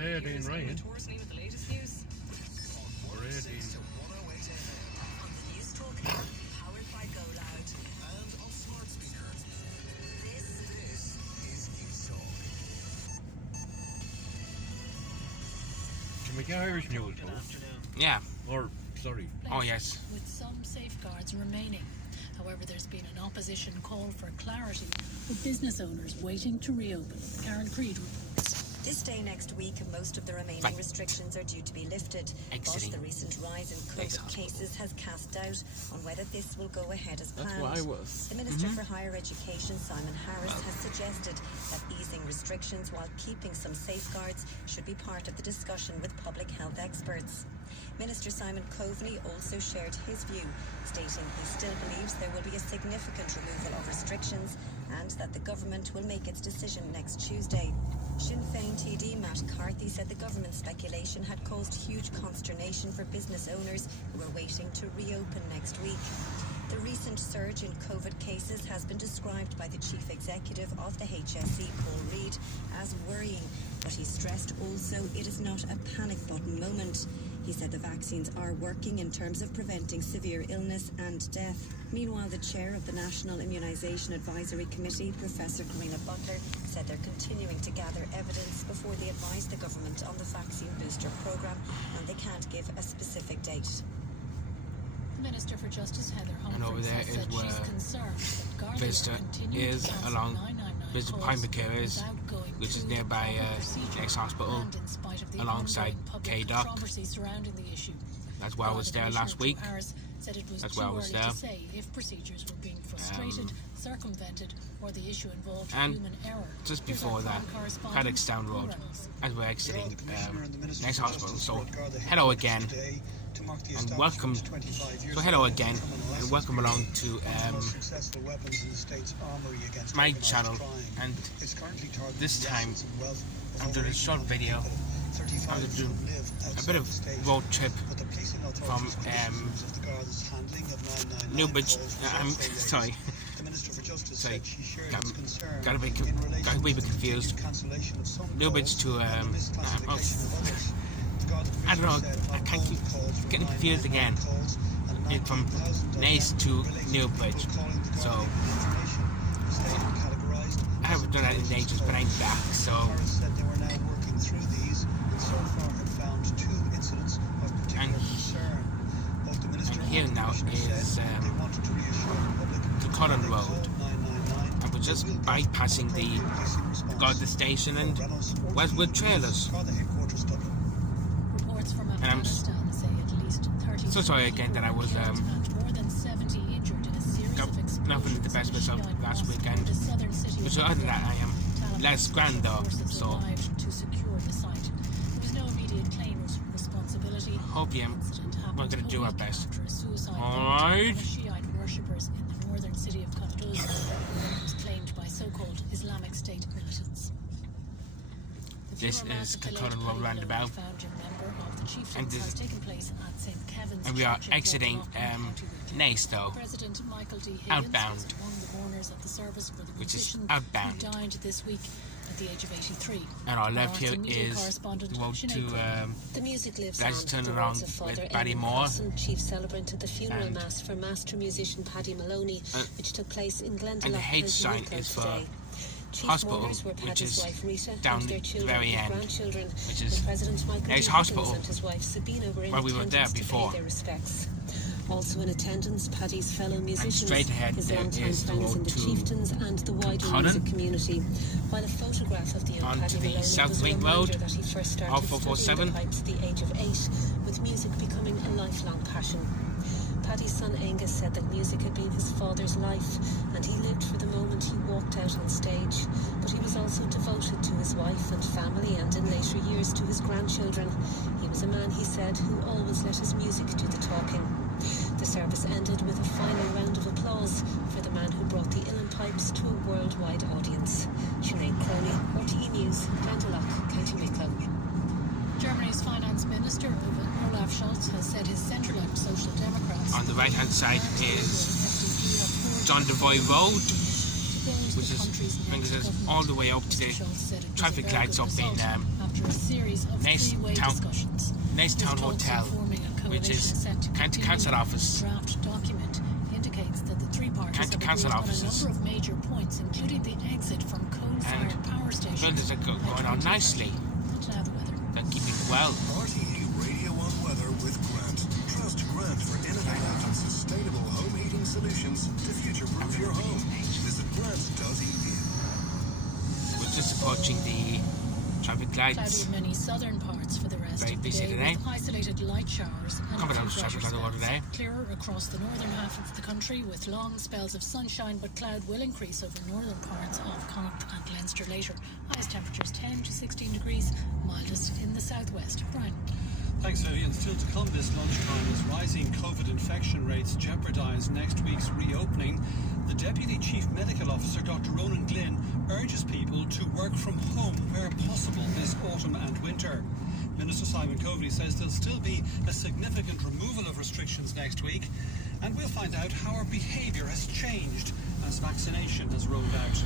Hey, Dean Ryan. Tours me with the latest news. Or 18. On the News Talk app, powered by Go Loud. And on smart speaker. This is News Talk. Can we get Irish news, though? Yeah. Or, sorry. Oh, yes. With some safeguards remaining. However, there's been an opposition call for clarity, with business owners waiting to reopen. Karen Creed reports. This day next week, most of the remaining restrictions are due to be lifted. But the recent rise in COVID cases has cast doubt on whether this will go ahead as planned. That's what I was. The Minister for Higher Education, Simon Harris, has suggested that easing restrictions while keeping some safeguards should be part of the discussion with public health experts. Minister Simon Coveney also shared his view, stating he still believes there will be a significant removal of restrictions and that the government will make its decision next Tuesday. Sinn Féin TD Matt Carthy said the government speculation had caused huge consternation for business owners who are waiting to reopen next week. The recent surge in COVID cases has been described by the Chief Executive of the HSE, Paul Reid, as worrying, but he stressed also it is not a panic button moment. He said the vaccines are working in terms of preventing severe illness and death. Meanwhile, the chair of the National Immunisation Advisory Committee, Professor Karina Butler, said they're continuing to gather evidence before they advise the government on the vaccine booster programme, and they can't give a specific date. The Minister for Justice, Heather And over Humphreys, there has is said where she's concerned that Gardaí Vista are continuing is to cancel along 999 Vista calls Pine is, without going which is through the nearby proper procedure, Next Hospital, and in spite of the alongside ongoing public K-Doc. controversy surrounding the issue. That's where I was there last week. Said it was That's too where I was early there. to say if procedures were being frustrated, circumvented, or the issue involved And human error. just Here's before our that, crime correspondent, Paddingstown Road, Reynolds. as we're exiting Next Next Hospital. So, hello again, and welcome. So, hello again, and welcome along to my channel. And this time, I'm doing a short video. I'm going to do a bit of road trip from Newbridge. I'm sorry. Sorry, got a wee bit confused. Newbridge to I don't know. I can't keep getting confused again. From Naas to Newbridge. So I haven't done that in ages, but I'm back. So. And here now is the Cullen Road, and we're just bypassing the Garda station and Westwood trailers. Reports from And I'm Afghanistan say at least 30 so sorry again that I was and more than 70 injured in a series got of explosions nothing the best myself in last Moscow, weekend. the southern city But of so other than that, I am Taliban less grand though. forces So arrived to secure the site. There was no immediate claim of responsibility. hope you we're going to do our best. Alright. Shiite worshippers in the northern city of Kunduz was claimed by so-called Islamic State militants. This is Cullen Road roundabout, and and we are exiting Naas though, outbound, which is outbound. Died this week at the age of 83. And our left here is the road to The music lives let's on. turn The around words of Father with Paddy Eamon Moore. Hassan, chief celebrant at the funeral And- mass for master musician Paddy Maloney, which took place in Glendalough, and the H sign County is for today. Chief hospital, mourners were which Paddy's is wife Rita down and their the children very and end, grandchildren, which is and President Michael Naas D. Hospital, Higgins and his wife Sabina were in where we were there attendance to before. pay their respects. Also in attendance, Paddy's fellow musicians, straight ahead his there longtime is the friends in road the to Chieftains and the wider Cullen, music community. While a photograph of the young onto Paddy the Maloney South was a Wing reminder Road, that he first started off studying 447. the pipes at the age of 8, with music becoming a lifelong passion. Paddy's son Angus said that music had been his father's life, and he lived for the moment he walked out on stage. But he was also devoted to his wife and family, and in later years to his grandchildren. He was a man, he said, who always let his music do the talking. The service ended with a final round of applause for the man who brought the uilleann pipes to a worldwide audience. Sinead Crowley, RTE News, Glendalough, County Wicklow. Germany's finance minister, Olaf Scholz, has said his centre-left Social Democrats On the right hand side is John Devoy Road, which is brings us all the way up to the traffic lights up in Naas Town Hotel, which is County Council office. Draft document indicates that the three parties County have Council agreed on a offices. number of major points, including the exit from coal-fired power stations. Buildings are going on nicely. And now the weather. They're keeping well. RTE Radio 1 Weather with Grant. Trust Grant for innovative and sustainable home heating solutions to future-proof your home. Visit grant.eu. We're just approaching the traffic Cloudy lights. in many southern parts for the rest Very of the busy day, today. with isolated light showers and Coming out of temperature traffic on the road spells. today. Clearer across the northern half of the country with long spells of sunshine, but cloud will increase over northern parts of Connacht and Leinster later. Highest temperatures 10 to 16 degrees, mildest in the southwest. Brian. Thanks, Vivian. Still to come this lunchtime as rising COVID infection rates jeopardise next week's reopening. The Deputy Chief Medical Officer, Dr. Ronan Glynn, urges people to work from home where possible this autumn and winter. Minister Simon Coveney says there'll still be a significant removal of restrictions next week, and we'll find out how our behaviour has changed as vaccination has rolled out.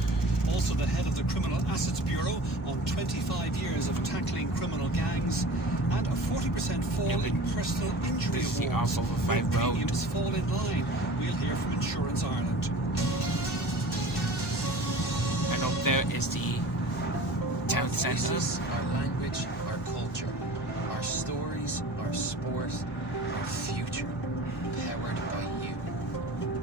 Also, the head of the Criminal Assets Bureau on 25 years of tackling criminal gangs, and a 40% fall in personal injury This is the awards. R405 Will road. premiums fall in line? We'll hear from Insurance Ireland. And up there is the town centre. Voices, our language, our culture, our stories, our sport, our future, powered by you.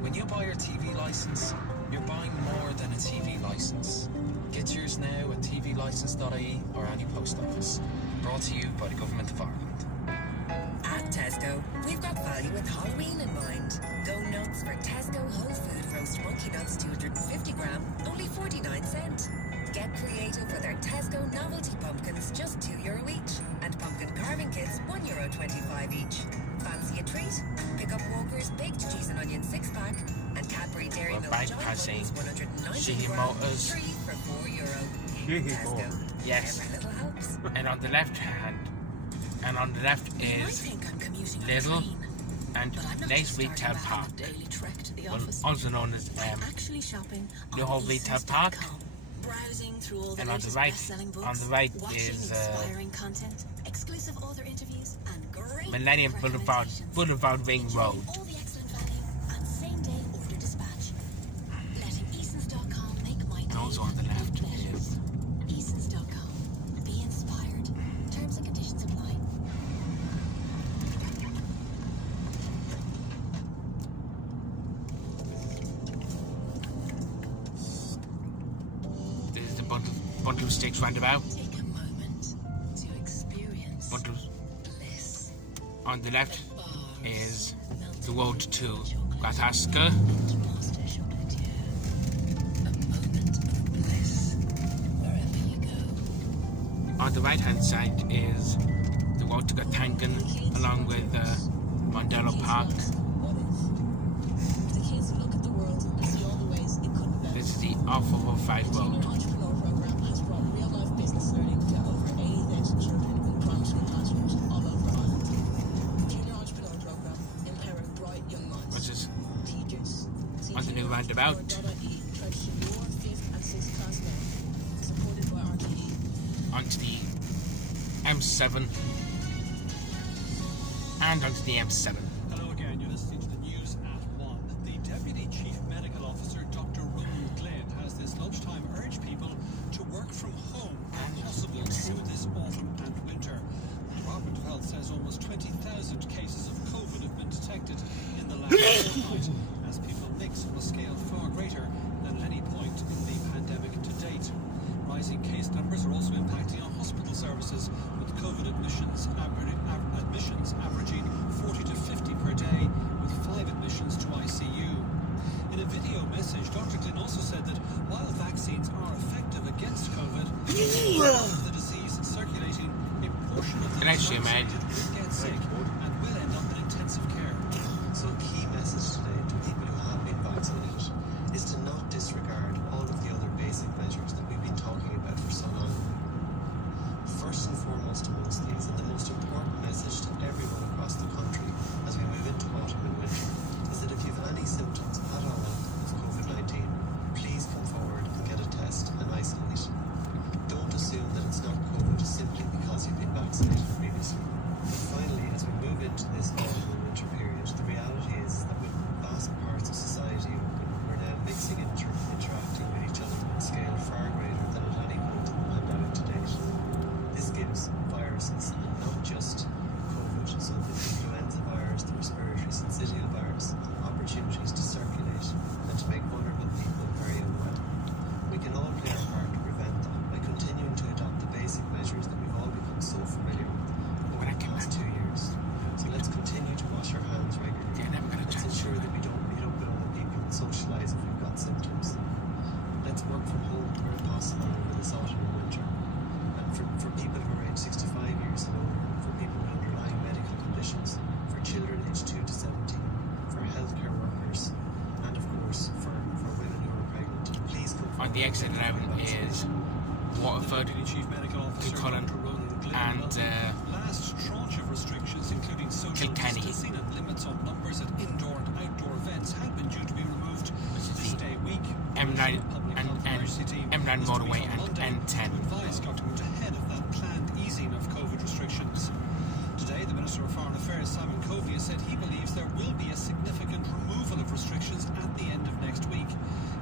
When you buy your TV licence, you're buying more than a TV licence. Get yours now at tvlicence.ie or any post office. Brought to you by the Government of Ireland. At Tesco, we've got value with Halloween in mind. Go nuts for Tesco Whole Food Roast Monkey Nuts 250 gram, only 49 cents. Get creative with our Tesco novelty pumpkins, just €2 each. And pumpkin carving kits, €1.25 each. Fancy a treat? Pick up Walker's Baked Cheese and Onion 6-pack and Cadbury Dairy We're Milk bypassing John Buttons 190 Sheehy gram, Motors. 3 for €4. Sheehy Tesco. Motors. Yes. Every little helps. And on the left hand, and on the left I is think I'm commuting on a Lidl train, and but I'm not Naas just Retail starting a Park, daily trek to the well, office. also known as I'm actually shopping the on whole retail park. easons.com, browsing through all the And on the latest right- best-selling books, on the right watching is, inspiring content, exclusive author interviews, and great Millennium Boulevard, recommendations. Boulevard Ring Enjoy Road. all the excellent value and same-day order dispatch. Letting easons.com make my day And also on the a bit left better. is Easons.com. Be inspired. Terms and conditions apply. this is the bundle of sticks roundabout. Take a moment to experience Bundle bliss. on the left Bars, is melted the road to chocolate, Gataska. and pasta chocolatier. A moment of bliss wherever you go. On the right hand side is the road to Gatangan, along with Mandela Park. The kids look at the world and see all the ways it could be better. This is the R405 The road. Junior Entrepreneur Program has brought real-life business learning to over 80,000 children in primary school classrooms all over Ireland. The Junior Entrepreneur Program, empowering bright young minds. Which is Teachers, see on the new roundabout. juniorentrepreneur.ie to register your 5th and 6th class now. Supported by RTE. onto the M7 and onto the M7. Hello again, you're listening to the news at 1. The Deputy Chief Medical Officer, Dr. Ronan Glynn, has this lunchtime urged people to work from home where possible through this autumn and winter. The Department of Health says almost 20,000 cases of COVID have been detected in the last fortnight as people mix on a scale far greater than at any point in the pandemic to date. Rising case numbers are also impacting on hospital services, with COVID admissions averaging 40 to 50 per day, with 5 admissions to ICU. In a video message, Dr. Glynn also said that while vaccines are effective against COVID, the disease circulating, a portion of the Actually, man. vaccinated will get sick and will end up in intensive care. So a key message today to people who have been vaccinated is to not disregard all of the other basic measures that we've been talking about for so long. First and foremost amongst these, and the most important message to everyone across the country as we move into autumn and winter, is that if you have any symptoms at all of COVID-19, please come forward on the exit 11 is Waterford Deputy Chief Medical Officer to Cullen Dr. Ronan Glynn and last tranche of restrictions, including social Kilkenny. distancing and limits on numbers at indoor and outdoor events, had been due to be removed this day week. M9 Public and Health Emergency Team M9 is to meet motorway on and Monday N10. to advise government ahead of that planned easing of COVID restrictions. Today, the Minister of Foreign Affairs, Simon Coveney, has said he believes there will be a significant removal of restrictions at the end of next week.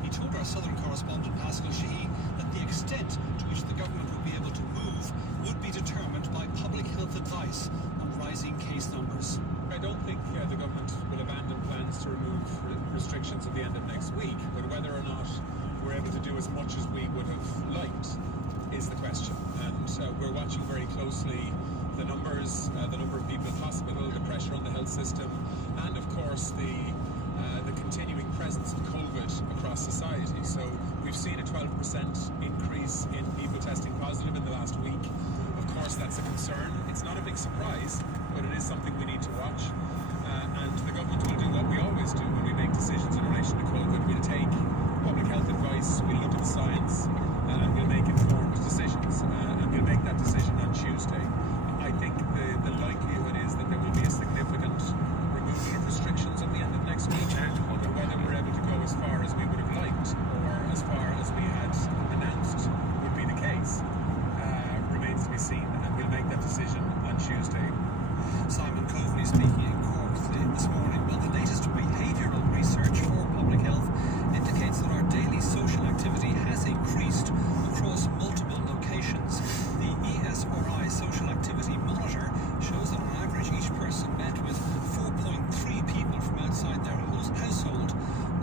He told our southern correspondent, Pascal Sheehy, that the extent to which the government would be able to move would be determined by public health advice on rising case numbers. I don't think the government will abandon plans to remove restrictions at the end of next week, but whether or not we're able to do as much as we would have liked is the question. And we're watching very closely the numbers, the number of people in hospital, the pressure on the health system, and of course the continuing presence of COVID across society. So we've seen a 12% increase in people testing positive in the last week. Of course, that's a concern. It's not a big surprise, but it is something we need to watch. And the government will do what we always do when we make decisions in relation to COVID. We'll take public health advice, we'll look at the science, and we'll make informed decisions. And we'll make that decision on Tuesday. I think the likelihood is that there will be a significant removal of restrictions at the end of next week. But whether we're able to go as far as we would have liked or as far as we had announced would be the case remains to be seen, and we'll make that decision on Tuesday. Simon Coveney speaking in Cork this morning. Well, the latest behavioural research for public health indicates that our daily social activity has increased across multiple locations. The ESRI Social Activity Monitor shows that on average each person met with 4.3 people from outside their household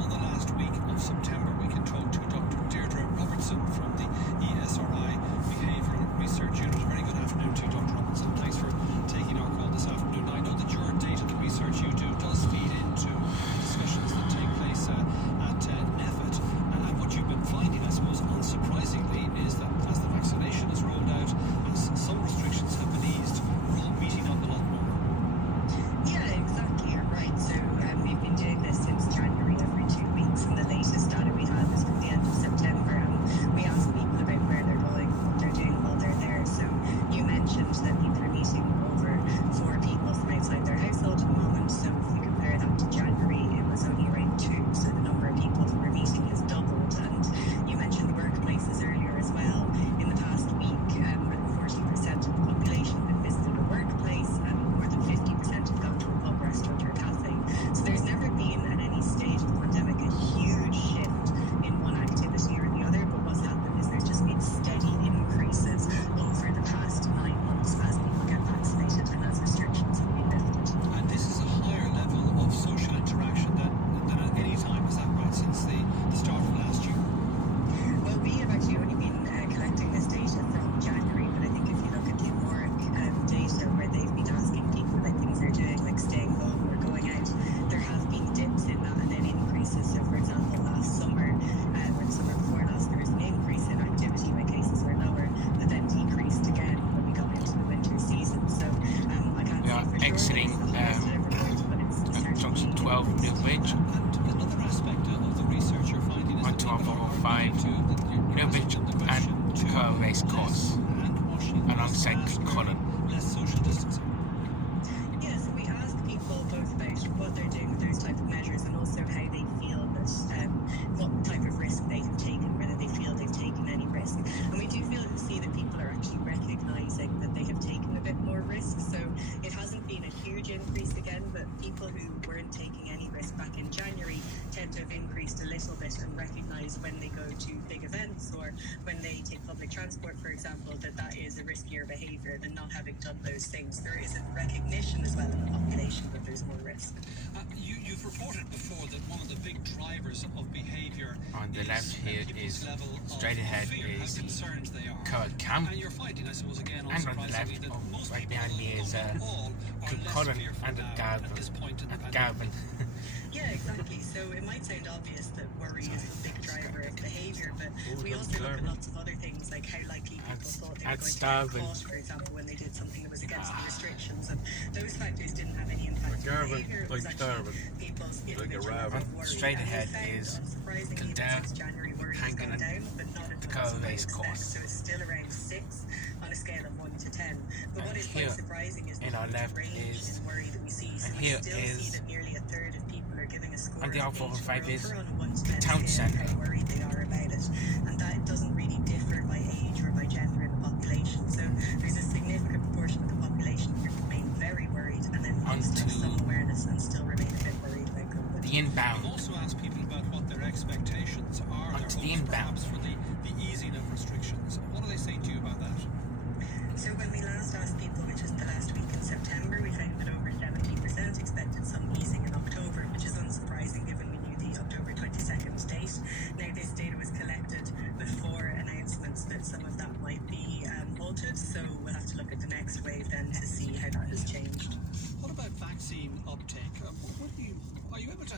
on the last week of September. We can talk to Dr. Deirdre Robertson from the ESRI Behavioural Research Unit. Very good afternoon to you, Dr. Robertson. Thanks for taking our call this afternoon. I know that your data, the research you do, does feed into discussions that take place at NEFIT. And what you've been finding, I suppose, unsurprisingly, is that as the vaccination is rolled out, as some restrictions have been eased, we're all meeting up a lot more. Yeah, exactly. You're right. So we've been doing this since January, every 2 weeks, and the latest data we have is from the end of September. And we ask people about where they're going, what they're doing while they're there. So you mentioned that people are meeting over 4 people from outside their household at the moment. So if we compare that to January, it was only around 2. So the number of people who are meeting has doubled. And you mentioned workplaces earlier as well. In the past week, 40% of the population have visited a workplace, and more than 50% have gone to a pub, restaurant, or cafe. So there's never been at any stage of the pandemic a huge shift in one activity or the other. But what's happened is there's just been steady increases over the past 9 months as people get vaccinated and as restrictions have been lifted. And this is a higher level of social interaction than at any time, is that right, since the start of last year? Well, we have actually only been collecting this data from January, but I think if you look at the Amoric data where they've been asking people about things they're doing, like staying home or going out, there have been dips in that and then increases. So, for example, last summer, or the summer before last, there was an increase in activity when cases were lower, but then decreased again when we got into the winter season. So, I can't say for exiting junction 12 Newbridge. And another aspect of the research you're finding is on 1205 Newbridge and Car Race Course alongside Cullen. Less social distancing. Yeah, so we ask people both about what they're doing with those type of measures and also how they feel that what type of risk they have taken, whether they feel they've taken any risk. And we do see that people are actually recognising that they have taken a bit more risk. So it hasn't been a huge increase again, but people who weren't taking any risk back in January tend to have increased a little bit and recognise when they go to big events or when they take public transport, for example, that is a riskier behaviour than not having done those things. There is a recognition as well in the population that there's more risk. You've reported before that one of the big drivers of behaviour on the left here is straight ahead is Curragh Camp, and you're finding, I suppose, again, and on the left, right behind me is Cullen and at Garvin. Yeah, exactly. So it might sound obvious that worry is the big driver of behaviour, but we also look at lots of other things, like how likely people thought they were going to get caught, for example, when they did something that was against the restrictions, and those factors didn't have any impact on behaviour. It was actually people's individual worry. Straight ahead is Kildare, Hankin and 12 race course. So it's still around 6 on a scale of 1 to 10. But what is here quite surprising is in our left is worry that we see. So and we here still is see that nearly a third of people are giving a score on the of 8 R405 or is over on a 1 to the 10 town scale, centre. how worried they are about it. And that doesn't really differ by age or by gender in the population. So there's a significant proportion of the population who remain very worried and then most have some awareness and still remain a bit worried about COVID. The inbound. We've also asked people about what their expectations are, Onto the their hopes inbound. perhaps for the easing of restrictions. What are they saying to you about that? So when we last asked people, which was the last week in September, we found that over 70% expected some easing in October, which is unsurprising given we knew the October 22nd date. Now this data was collected before announcements that some of that might be altered, so we'll have to look at the next wave then to see how that has changed. What about vaccine uptake? Are you able to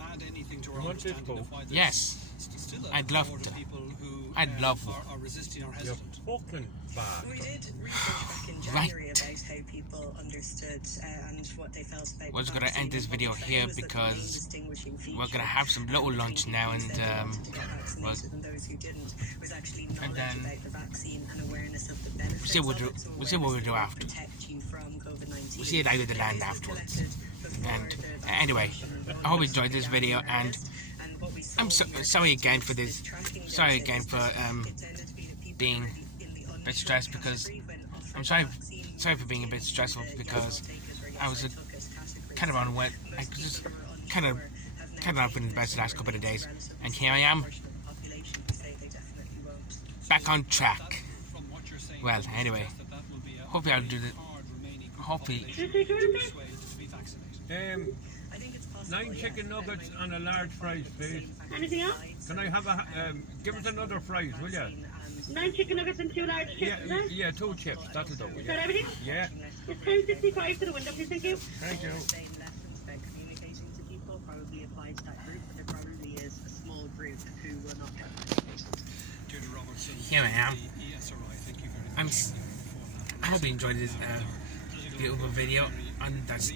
add anything to our understanding of why there's Yes. still a I'd love cohort to. of people who I'd love are resisting or hesitant? Fucking bad. We did research back in January about how people understood and what they felt about We're just going to end this video here because we're going to have some little lunch now and then we'll see what we'll do after. We'll see it out of the land afterwards. And anyway, I hope you enjoyed this video, and I'm sorry again for this. Sorry again for being a bit stressed, because I'm sorry for being a bit stressful, because I was kind of on wet. I just kind of not been the best the last couple of days, and here I am, back on track. Well, anyway, hopefully I'll do the. Hopefully. 9 chicken nuggets and a large fries, please. Anything else? Can I have give us another fries, will you? 9 chicken nuggets and 2 large chips, Yeah, 2 chips, that'll do. Is that everything? Yeah. It's 10.65 to the window, please, thank you. Thank you. Communicating to people probably applies to that group, but there probably is a small group who will not get vaccinated. Here I am. I hope you enjoyed this beautiful video on this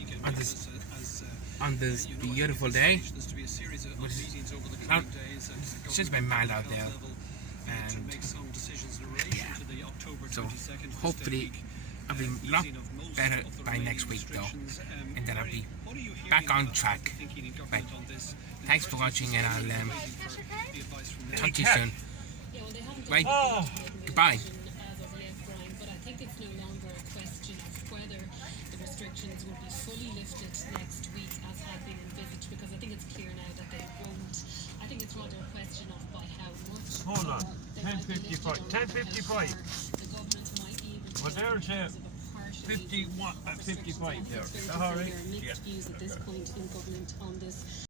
beautiful day. It's just been mild out there, and yeah. So hopefully I'll be a lot better by next week though, and then I'll be back on track. But thanks for watching, and I'll talk to you soon. Right, goodbye. But I think it's no longer a question of whether the restrictions will be fully lifted next week as had been envisaged, because I think it's clear now that they won't. I think it's rather a question of by how much. Hold on, 10.55. 10.55. Well, there's 55 there. Is that all right? There are mixed views at this point in government on this.